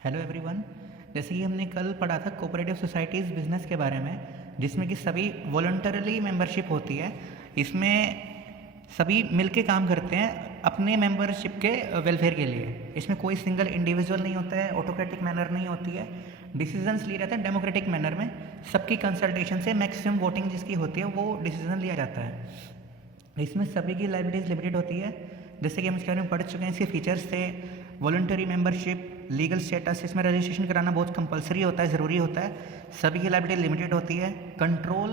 Hello everyone. जैसे कि हमने कल पढ़ा था कोऑपरेटिव सोसाइटीज़ बिजनेस के बारे में, जिसमें कि सभी वॉलंटरली मेंबरशिप होती है। इसमें सभी मिलके काम करते हैं अपने मेंबरशिप के वेलफेयर के लिए। इसमें कोई सिंगल इंडिविजुअल नहीं होता है, ऑटोक्रेटिक मैनर नहीं होती है, डिसीजंस लिए जाते हैं डेमोक्रेटिक मैनर में। सबकी कंसल्टेशन से मैक्सिमम वोटिंग जिसकी होती है वो डिसीजन लिया जाता है। इसमें सभी की लाइबिलिटीज़ लिमिटेड होती है, जैसे कि हम इसके बारे में पढ़ चुके हैं। इसके फीचर्स थे वॉलंटरी मेंबरशिप, लीगल स्टेटस, इसमें रजिस्ट्रेशन कराना बहुत कंपलसरी होता है, ज़रूरी होता है। सभी की लाइबिलिटी लिमिटेड होती है। कंट्रोल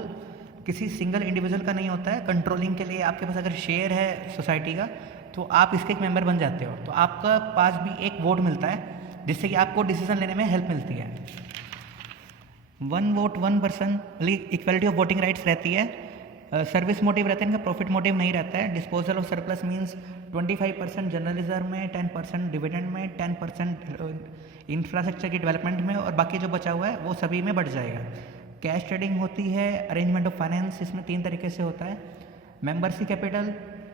किसी सिंगल इंडिविजुअल का नहीं होता है। कंट्रोलिंग के लिए आपके पास अगर शेयर है सोसाइटी का तो आप इसके एक मेंबर बन जाते हो, तो आपका पास भी एक वोट मिलता है, जिससे कि आपको डिसीजन लेने में हेल्प मिलती है। One vote one person, equality of voting rights रहती है। सर्विस मोटिव रहता है, इनका प्रॉफिट मोटिव नहीं रहता है। Disposal of surplus means 25% general reserve में, 10% डिविडेंड में, 10% इंफ्रास्ट्रक्चर की डेवलपमेंट में, और बाकी जो बचा हुआ है वो सभी में बढ़ जाएगा। कैश ट्रेडिंग होती है। अरेंजमेंट ऑफ फाइनेंस इसमें 3 तरीके से होता है। Membership capital,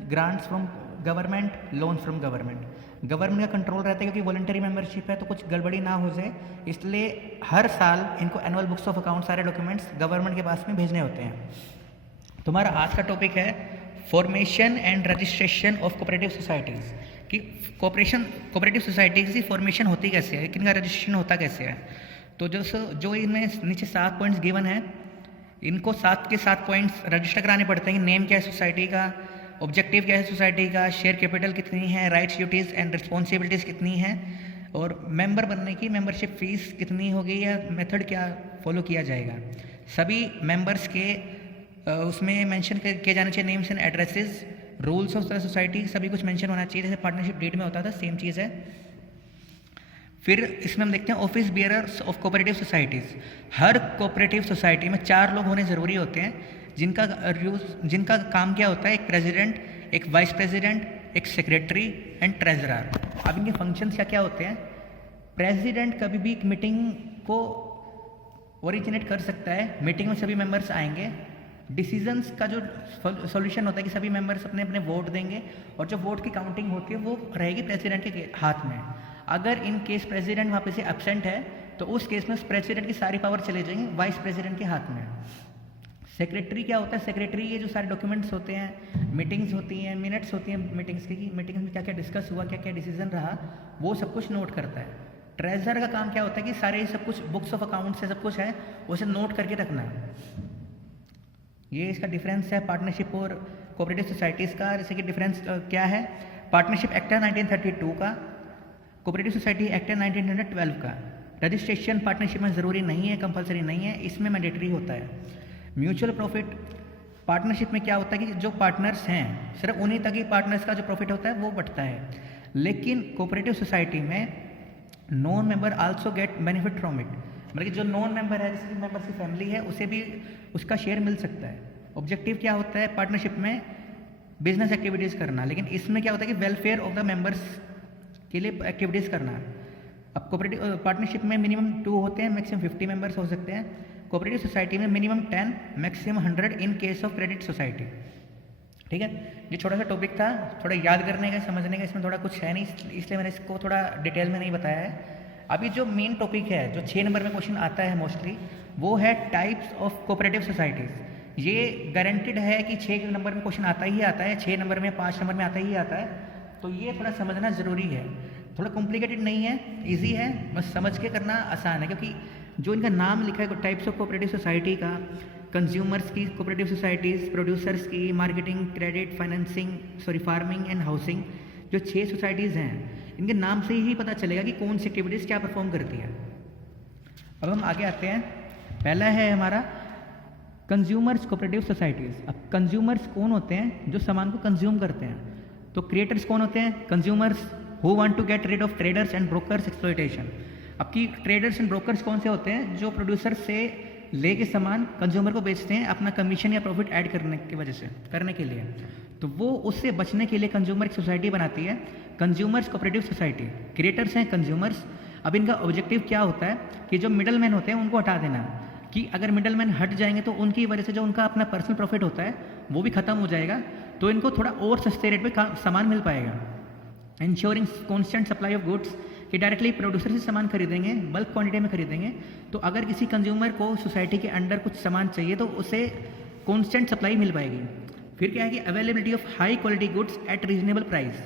grants from government, loans from government. Government का कंट्रोल रहता है क्योंकि वॉलंटरी मेंबरशिप है तो कुछ गड़बड़ी ना हो जाए, इसलिए हर साल इनको एनुअल बुक्स ऑफ अकाउंट सारे डॉक्यूमेंट्स गवर्नमेंट के पास में भेजने होते हैं। तुम्हारा आज का टॉपिक है formation and registration of cooperative societies, कि कोऑपरेटिव सोसाइटीज़ की फॉर्मेशन होती कैसे है, किनका रजिस्ट्रेशन होता कैसे है। तो जो इनमें नीचे 7 पॉइंट्स गिवन है, इनको 7 के 7 पॉइंट्स रजिस्टर कराने पड़ते हैं कि नेम क्या है सोसाइटी का, ऑब्जेक्टिव क्या है सोसाइटी का, शेयर कैपिटल कितनी है, राइट्स ड्यूटीज़ एंड रिस्पॉन्सिबिलिटीज़ कितनी है, और मेंबर बनने की मेंबरशिप फीस कितनी होगी या मेथड क्या फॉलो किया जाएगा। सभी मेंबर्स के उसमें मेंशन किए जाने चाहिए names and addresses, rules of the society, सभी कुछ मेंशन होना चाहिए, जैसे पार्टनरशिप डीड में होता था, सेम चीज़ है। फिर इसमें हम देखते हैं office bearers of cooperative societies. Her cooperative society में 4 लोग होने ज़रूरी होते हैं, जिनका काम क्या होता है, एक प्रेसिडेंट, एक वाइस प्रेसिडेंट, एक सेक्रेटरी एंड ट्रेजरर। अब इनके फंक्शंस क्या क्या होते हैं। प्रेसिडेंट कभी भी एक मीटिंग को ओरिजिनेट कर सकता है, मीटिंग में सभी मेंबर्स आएंगे। डिसीजंस का जो सॉल्यूशन होता है कि सभी मेंबर्स अपने अपने वोट देंगे, और जो वोट की काउंटिंग होती है वो रहेगी प्रेसिडेंट के हाथ में। अगर इन केस प्रेसिडेंट वहाँ पे से एब्सेंट है तो उस केस में प्रेसिडेंट की सारी पावर चले जाएंगी वाइस प्रेसिडेंट के हाथ में। सेक्रेटरी क्या होता है, सेक्रेटरी ये जो सारे डॉक्यूमेंट्स होते हैं, मीटिंग्स होती हैं, मिनट्स होती हैं मीटिंग्स की, मीटिंग्स में क्या क्या डिस्कस हुआ, क्या क्या डिसीजन रहा, वो सब कुछ नोट करता है। ट्रेजरर का काम क्या होता है कि सारे सब कुछ बुक्स ऑफ अकाउंट से सब कुछ है उसे नोट करके रखना है। ये इसका डिफरेंस है पार्टनरशिप और कोऑपरेटिव सोसाइटीज़ का। जैसे कि डिफरेंस क्या है, पार्टनरशिप एक्ट है 1932 का, कोऑपरेटिव सोसाइटी एक्ट है 1912 का। रजिस्ट्रेशन पार्टनरशिप में ज़रूरी नहीं है, कंपलसरी नहीं है, इसमें मैंडेटरी होता है। म्यूचुअल प्रॉफिट पार्टनरशिप में क्या होता है कि जो पार्टनर्स हैं सिर्फ उन्हीं तक ही पार्टनर्स का जो प्रॉफिट होता है वो बढ़ता है, लेकिन कोऑपरेटिव सोसाइटी में non member also get benefit from it. मतलब कि जो नॉन मेंबर है, जिसकी मेंबर्स की फैमिली है, उसे भी उसका शेयर मिल सकता है। ऑब्जेक्टिव क्या होता है पार्टनरशिप में, बिजनेस एक्टिविटीज़ करना, लेकिन इसमें क्या होता है कि वेलफेयर ऑफ द मेंबर्स के लिए एक्टिविटीज़ करना। अब कोऑपरेटिव पार्टनरशिप में मिनिमम 2 होते हैं, मैक्सिमम 50 मेंबर्स हो सकते हैं। कोऑपरेटिव सोसाइटी में minimum 10, maximum 100 in case of credit society. ठीक है, ये छोटा सा टॉपिक था, थोड़ा याद करने का, समझने का, इसमें थोड़ा कुछ है नहीं, इसलिए मैंने इसको थोड़ा डिटेल में नहीं बताया है। अभी जो मेन टॉपिक है, जो 6 नंबर में क्वेश्चन आता है मोस्टली, वो है टाइप्स ऑफ कोऑपरेटिव सोसाइटीज़। ये गारंटेड है कि 6 नंबर में क्वेश्चन आता ही आता है, 6 नंबर में, 5 नंबर में आता ही आता है, तो ये थोड़ा समझना ज़रूरी है। थोड़ा कॉम्प्लिकेटेड नहीं है, ईजी है, बस समझ के करना आसान है। क्योंकि जो इनका नाम लिखा है टाइप्स ऑफ कोऑपरेटिव सोसाइटी का, कंज्यूमर्स की कोऑपरेटिव सोसाइटीज़, प्रोड्यूसर्स की, marketing, credit, financing, farming and housing, जो 6 सोसाइटीज़ हैं, इनके नाम से ही पता चलेगा कि कौन सी एक्टिविटीज़ क्या परफॉर्म करती है। अब हम आगे आते हैं। पहला है हमारा कंज्यूमर्स कोऑपरेटिव सोसाइटीज़। अब कंज्यूमर्स कौन होते हैं, जो सामान को कंज्यूम करते हैं। तो क्रिएटर्स कौन होते हैं, consumers who want to get rid of traders and brokers exploitation. अब की ट्रेडर्स एंड ब्रोकर्स कौन से होते हैं, जो प्रोड्यूसर से लेके सामान कंज्यूमर को बेचते हैं अपना कमीशन या प्रॉफिट ऐड करने की वजह से, करने के लिए। तो वो उससे बचने के लिए कंज्यूमर एक सोसाइटी बनाती है, कंज्यूमर्स कोऑपरेटिव सोसाइटी। क्रिएटर्स हैं कंज्यूमर्स। अब इनका ऑब्जेक्टिव क्या होता है कि जो मिडल मैन होते हैं उनको हटा देना, कि अगर मिडल मैन हट जाएंगे तो उनकी वजह से जो उनका अपना पर्सनल प्रॉफिट होता है वो भी खत्म हो जाएगा, तो इनको थोड़ा और सस्ते रेट पे सामान मिल पाएगा। Ensuring constant supply of goods, कि डायरेक्टली प्रोड्यूसर से सामान खरीदेंगे, बल्क क्वांटिटी में खरीदेंगे, तो अगर किसी कंज्यूमर को सोसाइटी के अंडर कुछ सामान चाहिए तो उसे कॉन्स्टेंट सप्लाई मिल पाएगी। फिर क्या है कि availability of high quality goods at reasonable price.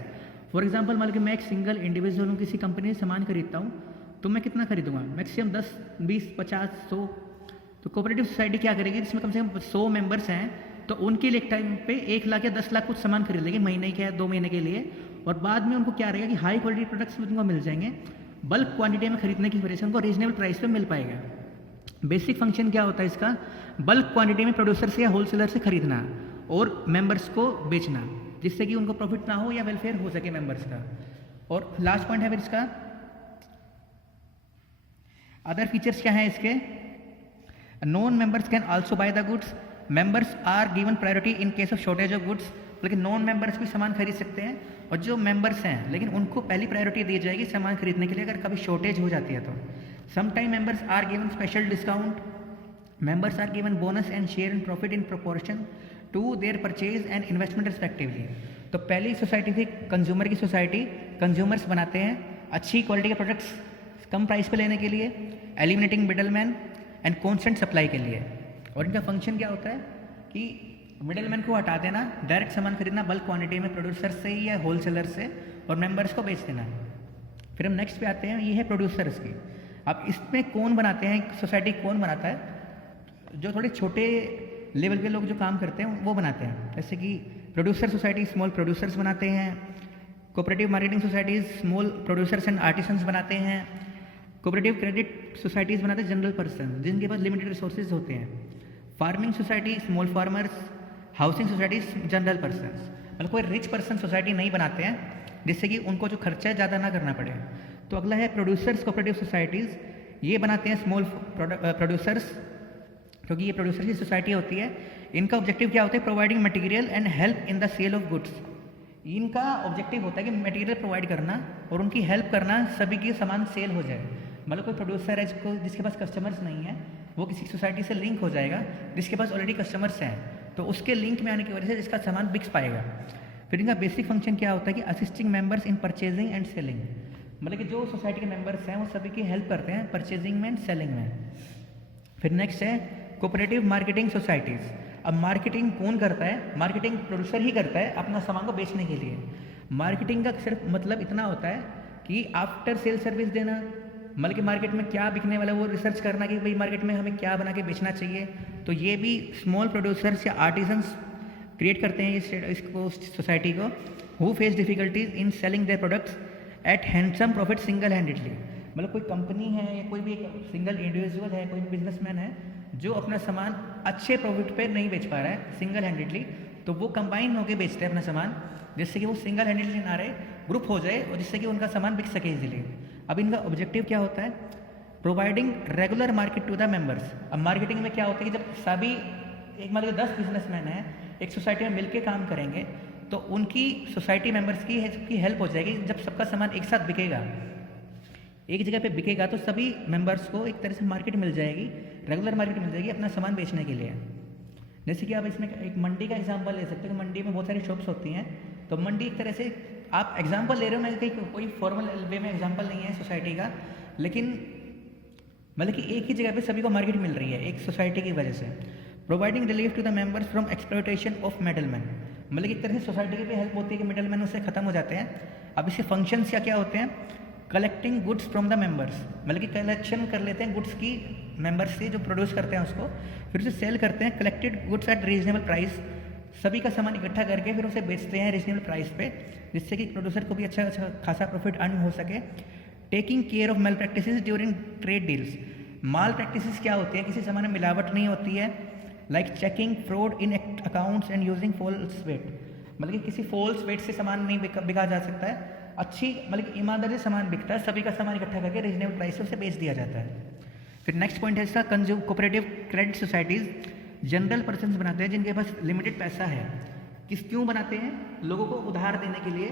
For example मान लो कि मैं एक सिंगल इंडिविजुअल हूँ, किसी कंपनी से सामान खरीदता हूँ, तो मैं कितना खरीदूंगा, मैक्सिमम 10, 20, 50, 100। तो कोऑपरेटिव सोसाइटी क्या करेगी, जिसमें कम से कम 100 मेंबर्स हैं, तो उनके लिए एक टाइम पे 1 लाख या 10 लाख कुछ सामान खरीद लेंगे महीने के या 2 महीने के लिए, और बाद में उनको क्या रहेगा कि हाई क्वालिटी प्रोडक्ट्स उनको मिल जाएंगे, बल्क क्वांटिटी में खरीदने की वजह से उनको रीजनेबल प्राइस पे मिल पाएगा। बेसिक फंक्शन क्या होता है इसका, बल्क क्वांटिटी में प्रोड्यूसर से या होलसेलर से खरीदना और मेंबर्स को बेचना, जिससे कि उनको प्रॉफिट ना हो या वेलफेयर हो सके मेंबर्स का। और लास्ट पॉइंट है फिर इसका, अदर फीचर्स क्या है इसके, non members can also buy the goods, members are given priority in case of shortage of goods. लेकिन नॉन मेंबर्स भी सामान खरीद सकते हैं, और जो मेंबर्स हैं लेकिन उनको पहली प्रायोरिटी दी जाएगी सामान खरीदने के लिए अगर कभी शॉर्टेज हो जाती है तो। Sometime members are given special discount, members are given bonus and share in profit in proportion to their purchase and investment respectively. तो पहली सोसाइटी थी कंज्यूमर की सोसाइटी, कंज्यूमर्स बनाते हैं अच्छी क्वालिटी के प्रोडक्ट्स कम प्राइस पे लेने के लिए, eliminating middleman and constant supply के लिए। और इनका फंक्शन क्या होता है कि मिडलमैन को हटा देना, डायरेक्ट सामान खरीदना बल्क क्वांटिटी में प्रोड्यूसर से या होलसेलर से, और मेंबर्स को बेच देना। फिर हम नेक्स्ट पे आते हैं, ये है प्रोड्यूसर्स की। अब इसमें कौन बनाते हैं, सोसाइटी कौन बनाता है, जो थोड़े छोटे लेवल के लोग जो काम करते हैं वो बनाते हैं। जैसे कि प्रोड्यूसर सोसाइटी स्मॉल प्रोड्यूसर्स बनाते हैं, cooperative marketing societies small producers and artisans बनाते हैं, कोऑपरेटिव क्रेडिट सोसाइटीज बनाते हैं जनरल पर्सन जिनके पास लिमिटेड रिसोर्सेज होते हैं, farming society small farmers, housing societies general person. मतलब कोई रिच पर्सन सोसाइटी नहीं बनाते हैं जिससे कि उनको जो खर्चा है ज़्यादा ना करना पड़े। तो अगला है प्रोड्यूसर्स कोऑपरेटिव सोसाइटीज़, ये बनाते हैं स्मॉल प्रोड्यूसर्स, क्योंकि ये प्रोड्यूसर की सोसाइटी होती है। इनका ऑब्जेक्टिव क्या होता है, providing material and help in the sale of goods. इनका ऑब्जेक्टिव होता है कि मटेरियल प्रोवाइड करना और उनकी हेल्प करना, सभी की सामान सेल हो जाए। मतलब कोई प्रोड्यूसर है जिसके पास कस्टमर्स नहीं है, वो किसी सोसाइटी से लिंक हो जाएगा जिसके पास ऑलरेडी कस्टमर्स हैं, तो उसके लिंक में आने की वजह से जिसका सामान बिक पाएगा। फिर इनका बेसिक फंक्शन क्या होता है कि assisting members in purchasing and selling. मतलब कि जो सोसाइटी के मेंबर्स हैं वो सभी की हेल्प करते हैं परचेजिंग में एंड सेलिंग में। फिर नेक्स्ट है कोऑपरेटिव मार्केटिंग सोसाइटीज़। अब मार्केटिंग कौन करता है, मार्केटिंग प्रोड्यूसर ही करता है अपना सामान को बेचने के लिए। मार्केटिंग का सिर्फ मतलब इतना होता है कि आफ्टर सेल सर्विस देना, मतलब कि मार्केट में क्या बिकने वाला है वो रिसर्च करना कि भाई मार्केट में हमें क्या बना के बेचना चाहिए। तो ये भी स्मॉल प्रोड्यूसर्स या आर्टिजन्स क्रिएट करते हैं इसको सोसाइटी को, who face difficulties in selling their products at handsome profit single handedly. मतलब कोई कंपनी है या कोई भी एक सिंगल इंडिविजुअल है, कोई भी बिजनेसमैन है जो अपना सामान अच्छे प्रॉफिट पे नहीं बेच पा रहा है सिंगल हैंडेडली, तो वो कंबाइन होकर बेचते हैं अपना सामान, जिससे कि वो सिंगल हैंडेडली ना रहे, ग्रुप हो जाए और जिससे कि उनका सामान बिक सके इजीली। अब इनका ऑब्जेक्टिव क्या होता है, providing regular market to the members. अब मार्केटिंग में क्या होता है कि जब सभी एक मान लीजिए 10 बिजनेसमैन हैं एक सोसाइटी में मिलकर काम करेंगे, तो उनकी सोसाइटी मेंबर्स की हेल्प हो जाएगी। जब सबका सामान एक साथ बिकेगा, एक जगह पे बिकेगा, तो सभी मेंबर्स को एक तरह से मार्केट मिल जाएगी, रेगुलर मार्केट मिल जाएगी अपना सामान बेचने के लिए। जैसे कि आप इसमें एक मंडी का एग्जांपल ले सकते हो कि मंडी में बहुत सारी शॉप्स होती हैं, तो मंडी एक तरह से आप एग्जांपल ले रहे हो, मैं कहीं कोई फॉर्मल वे में एग्जांपल नहीं है सोसाइटी का, लेकिन मतलब कि एक ही जगह पे सभी को मार्केट मिल रही है एक सोसाइटी की वजह से। Providing relief to the members from exploitation of middleman, मतलब एक तरह से सोसाइटी की भी हेल्प होती है कि मिडलमैन उससे खत्म हो जाते हैं। अब इसके फंक्शंस क्या क्या होते हैं, collecting goods from the members, मतलब कि कलेक्शन कर लेते हैं गुड्स की मेंबर्स से जो प्रोड्यूस करते हैं उसको, फिर उसे सेल करते हैं collected goods at reasonable price, सभी का सामान इकट्ठा करके फिर उसे बेचते हैं रीजनेबल प्राइस पे, जिससे कि प्रोड्यूसर को भी अच्छा खासा प्रॉफिट अर्न हो सके। Taking care of male practices during trade deals, mall practices क्या होती है, किसी सामान में मिलावट नहीं होती है, like checking fraud in accounts and using false weight, मतलब कि किसी फॉल्स वेट से सामान नहीं बिका जा सकता है, अच्छी मतलब कि ईमानदारी से सामान बिकता है, सभी का सामान इकट्ठा करके रीजनेबल प्राइस से उसे बेच दिया जाता है। फिर नेक्स्ट पॉइंट है इसका cooperative credit societies, general persons बनाते हैं जिनके पास लिमिटेड पैसा है। क्यों बनाते हैं, लोगों को उधार देने के लिए,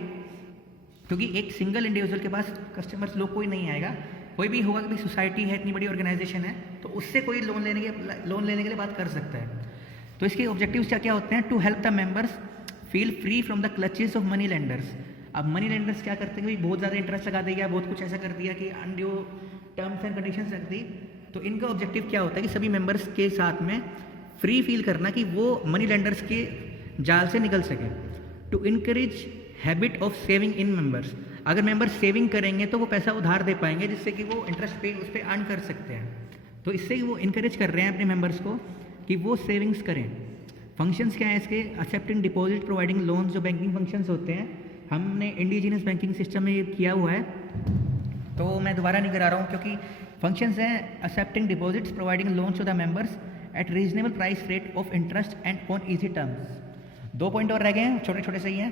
क्योंकि एक सिंगल इंडिविजुअल के पास कस्टमर्स लोग कोई नहीं आएगा, कोई भी होगा कि भाई सोसाइटी है, इतनी बड़ी ऑर्गेनाइजेशन है, तो उससे कोई लोन लेने के लिए बात कर सकता है। तो इसके ऑब्जेक्टिव्स क्या क्या होते हैं, to help the members feel free from the clutches of money lenders, अब मनी लेंडर्स क्या करते हैं कि बहुत ज़्यादा इंटरेस्ट लगा दिया, बहुत कुछ ऐसा कर दिया कि अनड्यू टर्म्स एंड कंडीशंस रख दी। तो इनका ऑब्जेक्टिव क्या होता है कि सभी मेंबर्स के साथ में फ्री फील करना कि वो मनी लेंडर्स के जाल से निकल सके। To encourage habit of saving in members, अगर मेंबर्स सेविंग करेंगे तो वो पैसा उधार दे पाएंगे, जिससे कि वो इंटरेस्ट पे उस पर अर्न कर सकते हैं। तो इससे वो इनकरेज कर रहे हैं अपने मेंबर्स को कि वो सेविंग्स करें। फंक्शंस क्या है इसके? एक्सेप्टिंग डिपॉजिट, प्रोवाइडिंग लोन्स, जो बैंकिंग फंक्शंस होते हैं हमने इंडिजिनस बैंकिंग सिस्टम में ये किया हुआ है, तो मैं दोबारा नहीं करा रहा हूँ क्योंकि फंक्शंस हैं accepting deposits, providing loans to the members at reasonable price rate of interest and on easy terms. 2 point और रह गए हैं, छोटे छोटे सही हैं।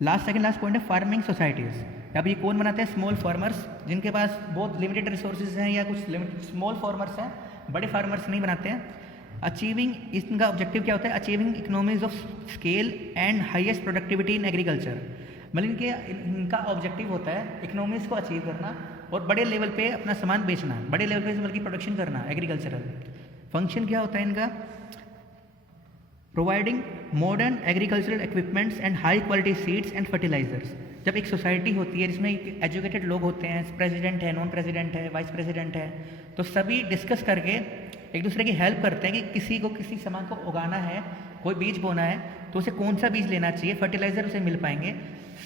सेकंड लास्ट पॉइंट है फार्मिंग सोसाइटीज़। अब ये कौन बनाते हैं? स्मॉल फार्मर्स, जिनके पास बहुत लिमिटेड रिसोर्सेज हैं या कुछ लिमिटेड स्मॉल फार्मर्स हैं, बड़े फार्मर्स नहीं बनाते हैं। अचीविंग, इनका ऑब्जेक्टिव क्या होता है? Achieving economies of scale and highest productivity in agriculture. मतलब इनका ऑब्जेक्टिव होता है इकोनॉमीज को अचीव करना और बड़े लेवल पे अपना सामान बेचना, बड़े लेवल पे बल्कि प्रोडक्शन करना एग्रीकल्चरल। फंक्शन क्या होता है इनका? Providing modern agricultural equipments and high quality seeds and fertilisers. जब एक सोसाइटी होती है जिसमें एजुकेटेड लोग होते हैं, प्रेसिडेंट है, नॉन प्रेसिडेंट है, वाइस प्रेसिडेंट है, तो सभी डिस्कस करके एक दूसरे की हेल्प करते हैं कि किसी को किसी सामान को उगाना है, कोई बीज बोना है तो उसे कौन सा बीज लेना चाहिए, फर्टिलाइजर उसे मिल पाएंगे,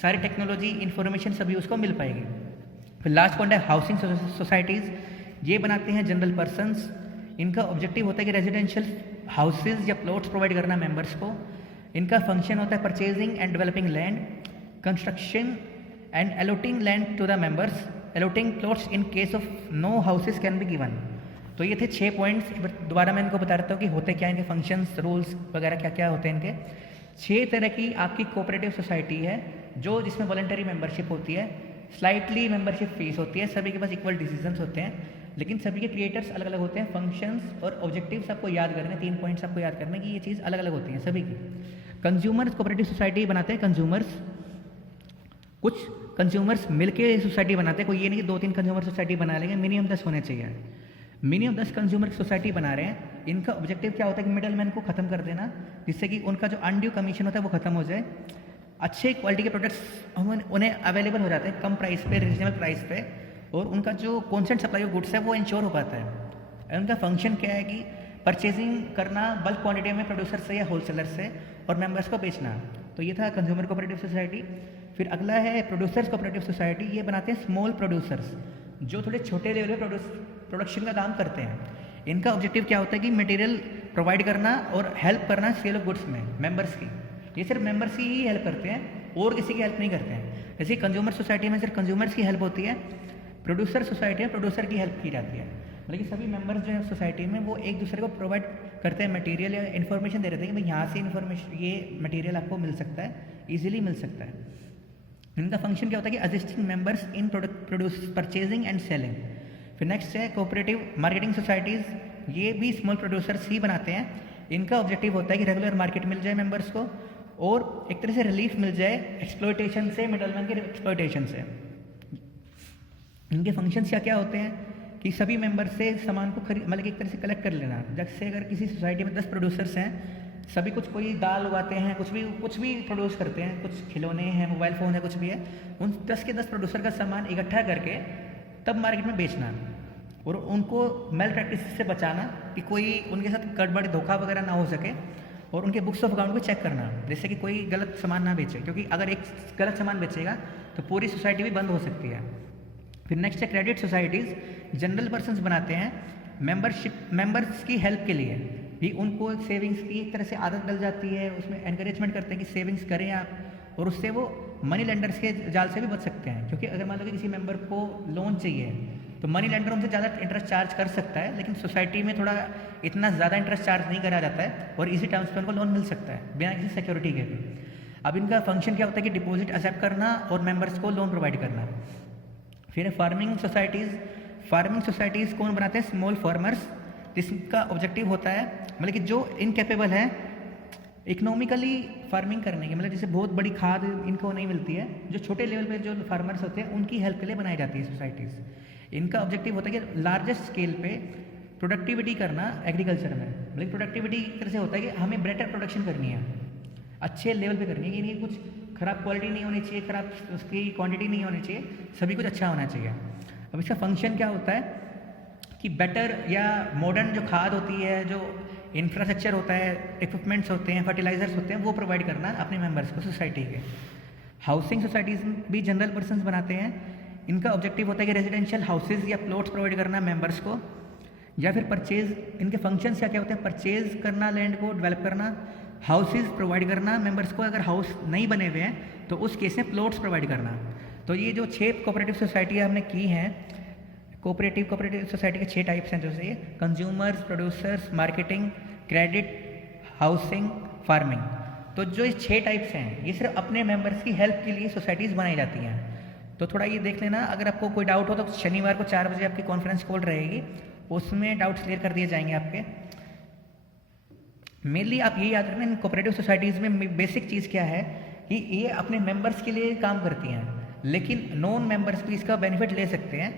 सारी टेक्नोलॉजी इन्फॉर्मेशन सभी उसको मिल पाएगी। फिर लास्ट पॉइंट है हाउसिंग सोसाइटीज़। ये बनाते हैं जनरल पर्सनस। इनका ऑब्जेक्टिव होता है कि रेजिडेंशियल हाउसेज या प्लॉट्स प्रोवाइड करना मेंबर्स को। इनका फंक्शन होता है purchasing and developing land, construction and allotting land to the members, allotting plots in case of no houses can be given. तो ये थे 6 पॉइंट्स। दोबारा मैं इनको बता देता हूँ कि होते क्या इनके फंक्शंस, रूल्स वगैरह क्या क्या होते हैं इनके। 6 तरह की आपकी कोऑपरेटिव सोसाइटी है जो जिसमें वॉलंटरी मेंबरशिप होती है, स्लाइटली मेंबरशिप फीस होती है, सभी के पास इक्वल डिसीजंस होते हैं, लेकिन सभी के क्रिएटर्स अलग अलग होते हैं। फंक्शंस और ऑब्जेक्टिव्स आपको याद करने, 3 पॉइंट्स आपको याद करने की ये चीज़ अलग अलग होती है सभी की। कंज्यूमर्स कोऑपरेटिव सोसाइटी बनाते हैं कंज्यूमर्स, कुछ कंज्यूमर्स मिलके सोसाइटी बनाते हैं, कोई ये नहीं कि 2-3 कंज्यूमर सोसाइटी बना लेंगे, मिनिमम 10 होने चाहिए। मिनिमम 10 कंज्यूमर सोसाइटी बना रहे हैं। इनका ऑब्जेक्टिव क्या होता है कि मिडल मैन को खत्म कर देना, जिससे कि उनका जो अनड्यू कमीशन होता है वो खत्म हो जाए, अच्छे क्वालिटी के प्रोडक्ट्स उन्हें अवेलेबल हो जाते हैं कम प्राइस पे, रीजनेबल प्राइस पे, और उनका जो कॉन्सेंट सप्लाई ऑफ गुड्स है वो इंश्योर हो पाता है। उनका फंक्शन क्या है कि परचेजिंग करना बल्क क्वांटिटी में प्रोड्यूसर से या होलसेलर से और मेंबर्स को बेचना। तो ये था कंज्यूमर कोऑपरेटिव सोसाइटी। फिर अगला है प्रोड्यूसर्स कोऑपरेटिव सोसाइटी। ये बनाते हैं स्मॉल प्रोड्यूसर्स जो थोड़े छोटे लेवल पे प्रोडक्शन का काम करते हैं। इनका ऑब्जेक्टिव क्या होता है कि मटेरियल प्रोवाइड करना और हेल्प करना सेल ऑफ गुड्स में मेंबर्स की। ये सिर्फ मेंबर्स की ही हेल्प करते हैं और किसी की हेल्प नहीं करते हैं। जैसे कंज्यूमर सोसाइटी में सिर्फ कंज्यूमर्स की हेल्प होती है, प्रोड्यूसर सोसाइटी में प्रोड्यूसर की हेल्प की जाती है। मतलब कि सभी मेंबर्स जो है सोसाइटी में वो एक दूसरे को प्रोवाइड करते हैं मटेरियल या इन्फॉर्मेशन दे देते हैं कि भाई यहाँ से इन्फॉर्मेशन, ये मटेरियल आपको मिल सकता है, ईजिली मिल सकता है। इनका फंक्शन क्या होता है कि assisting members in produce purchasing and selling. फिर नेक्स्ट है कोऑपरेटिव मार्केटिंग सोसाइटीज़। ये भी स्मॉल प्रोड्यूसर्स ही बनाते हैं। इनका ऑब्जेक्टिव होता है कि रेगुलर मार्केट मिल जाए मेंबर्स को और एक तरह से रिलीफ मिल जाए एक्सप्लॉयटेशन से, मिडलमैन के एक्सप्लॉयटेशन से। इनके फंक्शंस क्या क्या होते हैं कि सभी मेंबर से सामान को मतलब एक तरह से कलेक्ट कर लेना। जैसे अगर किसी सोसाइटी में 10 प्रोड्यूसर्स हैं, सभी कुछ कोई दाल उगाते हैं, कुछ भी प्रोड्यूस करते हैं, कुछ खिलौने हैं, मोबाइल फ़ोन है, कुछ भी है, उन 10 के 10 प्रोड्यूसर का सामान इकट्ठा करके तब मार्केट में बेचना और उनको मेल प्रैक्टिस से बचाना कि कोई उनके साथ गड़बड़ धोखा वगैरह ना हो सके, और उनके बुक्स ऑफ अकाउंट को चेक करना जिससे कि कोई गलत सामान ना बेचे, क्योंकि अगर एक गलत सामान बेचेगा तो पूरी सोसाइटी भी बंद हो सकती है। फिर नेक्स्ट है क्रेडिट सोसाइटीज़। जनरल पर्सन्स बनाते हैं मेंबर्स की हेल्प के लिए भी। उनको सेविंग्स की एक तरह से आदत डल जाती है, उसमें एनकरेजमेंट करते हैं कि सेविंग्स करें आप, और उससे वो मनी लेंडर्स के जाल से भी बच सकते हैं। क्योंकि अगर मान लो कि किसी मेंबर को लोन चाहिए तो मनी लेंडर उनसे ज़्यादा इंटरेस्ट चार्ज कर सकता है, लेकिन सोसाइटी में थोड़ा इतना ज़्यादा इंटरेस्ट चार्ज नहीं करा जाता है और इसी टर्म्स पर उनको लोन मिल सकता है बिना किसी सिक्योरिटी के भी। अब इनका फंक्शन क्या होता है कि डिपॉजिट एक्सेप्ट करना और मेंबर्स को लोन प्रोवाइड करना। फिर फार्मिंग सोसाइटीज़। फार्मिंग सोसाइटीज़ कौन बनाते हैं? स्मॉल फार्मर्स, जिसका ऑब्जेक्टिव होता है मतलब कि जो इनकेपेबल है इकोनॉमिकली फार्मिंग करने की, मतलब जैसे बहुत बड़ी खाद इनको नहीं मिलती है, जो छोटे लेवल पे जो फार्मर्स होते हैं उनकी हेल्प के लिए बनाई जाती है सोसाइटीज़। इनका ऑब्जेक्टिव होता है कि लार्जेस्ट स्केल पे प्रोडक्टिविटी करना एग्रीकल्चर में। मतलब प्रोडक्टिविटी एक तरह से होता है कि हमें बेटर प्रोडक्शन करनी है, अच्छे लेवल पे करनी है, कि नहीं कुछ ख़राब क्वालिटी नहीं होनी चाहिए, ख़राब उसकी क्वांटिटी नहीं होनी चाहिए, सभी कुछ अच्छा होना चाहिए। अब इसका फंक्शन क्या होता है कि बेटर या मॉडर्न जो खाद होती है, जो इंफ्रास्ट्रक्चर होता है, इक्विपमेंट्स होते हैं, फर्टिलाइजर्स होते हैं, वो प्रोवाइड करना अपने मेंबर्स को सोसाइटी के। हाउसिंग सोसाइटीज़ भी जनरल पर्सन्स बनाते हैं। इनका ऑब्जेक्टिव होता है कि रेजिडेंशियल हाउसेज या प्लॉट्स प्रोवाइड करना मेंबर्स को, या फिर परचेज। इनके फंक्शंस क्या क्या होते हैं? परचेज करना लैंड को, डेवलप करना, हाउसेज प्रोवाइड करना मेंबर्स को, अगर हाउस नहीं बने हुए हैं तो उस केस में प्लॉट्स प्रोवाइड करना। तो ये जो 6 कोऑपरेटिव सोसाइटियाँ हमने की हैं, कोऑपरेटिव सोसाइटी के 6 टाइप्स हैं, जैसे ये consumers, producers, marketing, credit, housing, farming. तो जो ये 6 टाइप्स हैं, ये सिर्फ अपने मेंबर्स की हेल्प के लिए सोसाइटीज़ बनाई जाती हैं। तो थोड़ा ये देख लेना, अगर आपको कोई डाउट हो तो शनिवार को 4 बजे आपकी कॉन्फ्रेंस कॉल रहेगी, उसमें डाउट्स क्लियर कर दिए जाएंगे आपके। मेनली आप ये याद रखना, इन कोऑपरेटिव सोसाइटीज़ में बेसिक चीज़ क्या है कि ये अपने मेंबर्स के लिए काम करती हैं, लेकिन नॉन मेंबर्स भी इसका बेनिफिट ले सकते हैं।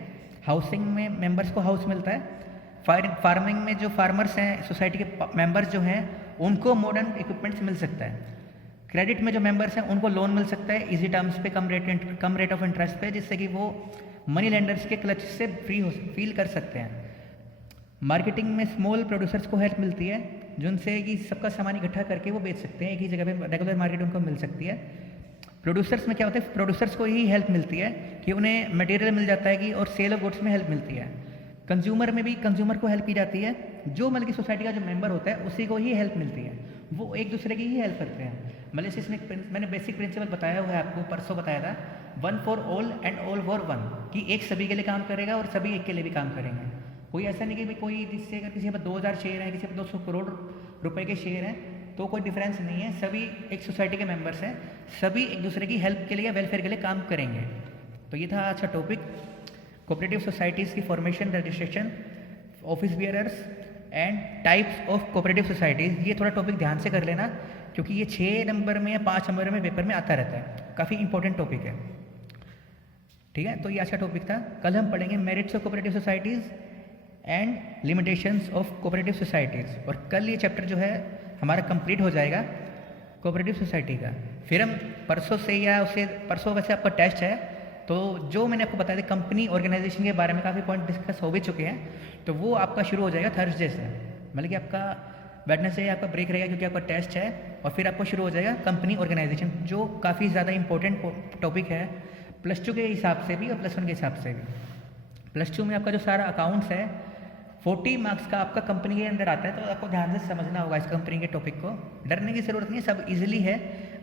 हाउसिंग में मेंबर्स को हाउस मिलता है, फार्मिंग में जो फार्मर्स हैं, सोसाइटी के मेंबर्स जो हैं, उनको मॉडर्न इक्विपमेंट्स मिल सकता है। क्रेडिट में जो मेंबर्स हैं उनको लोन मिल सकता है इजी टर्म्स पे, कम रेट ऑफ इंटरेस्ट पे, जिससे कि वो मनी लेंडर्स के क्लच से फील कर सकते हैं। मार्केटिंग में स्मॉल प्रोड्यूसर्स को हेल्प मिलती है, जिनसे कि सबका सामान इकट्ठा करके वो बेच सकते हैं, एक ही जगह पे रेगुलर मार्केट उनको मिल सकती है। प्रोड्यूसर्स में क्या होता है? प्रोड्यूसर्स को यही हेल्प मिलती है कि उन्हें मटेरियल मिल जाता है कि, और सेल ऑफ गुड्स में हेल्प मिलती है। कंज्यूमर में भी कंज्यूमर को हेल्प की जाती है, जो मतलब कि सोसाइटी का जो मेंबर होता है उसी को ही हेल्प मिलती है, वो एक दूसरे की ही हेल्प करते हैं। मतलब इसमें मैंने बेसिक प्रिंसिपल बताया हुआ है आपको, परसों बताया था, 1 for all and all for 1, कि एक सभी के लिए काम करेगा और सभी एक के लिए भी काम करेंगे। कोई ऐसा नहीं कि भाई कोई, जिससे अगर किसी पर 2000 शेयर हैं, किसी पर 200 करोड़ रुपए के शेयर हैं, तो कोई डिफरेंस नहीं है, सभी एक सोसाइटी के मेंबर्स हैं, सभी एक दूसरे की हेल्प के लिए, वेलफेयर के लिए काम करेंगे। तो ये था आज का टॉपिक, कोऑपरेटिव सोसाइटीज़ की formation, registration, office bearers and types of cooperative societies. ये थोड़ा टॉपिक ध्यान से कर लेना, क्योंकि ये 6 नंबर में या 5 नंबर में पेपर में आता रहता है, काफ़ी इंपॉर्टेंट टॉपिक है। ठीक है, तो ये आज का टॉपिक था। कल हम पढ़ेंगे merits of cooperative societies and limitations of cooperative societies, और कल ये चैप्टर जो है हमारा कंप्लीट हो जाएगा कोऑपरेटिव सोसाइटी का। फिर हम परसों से, या उससे परसों वैसे आपका टेस्ट है, तो जो मैंने आपको बताया था कंपनी ऑर्गेनाइजेशन के बारे में काफ़ी पॉइंट डिस्कस हो भी चुके हैं, तो वो आपका शुरू हो जाएगा थर्सडे से। मतलब कि आपका वेडनेसडे आपका ब्रेक रहेगा क्योंकि आपका टेस्ट है, और फिर आपको शुरू हो जाएगा कंपनी ऑर्गेनाइजेशन, जो काफ़ी ज़्यादा इंपॉर्टेंट टॉपिक है +2 के हिसाब से भी और +1 के हिसाब से भी। +2 में आपका जो सारा अकाउंट्स है 40 मार्क्स का आपका कंपनी के अंदर आता है, तो आपको ध्यान से समझना होगा इस कंपनी के टॉपिक को। डरने की ज़रूरत नहीं है, सब इजीली है,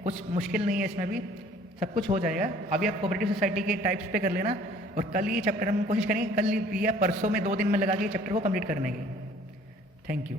कुछ मुश्किल नहीं है, इसमें भी सब कुछ हो जाएगा। अभी आप कोऑपरेटिव सोसाइटी के टाइप्स पे कर लेना, और कल ये चैप्टर हम कोशिश करेंगे कल या परसों में 2 दिन में लगा के ये चैप्टर को कंप्लीट करने की। Thank you.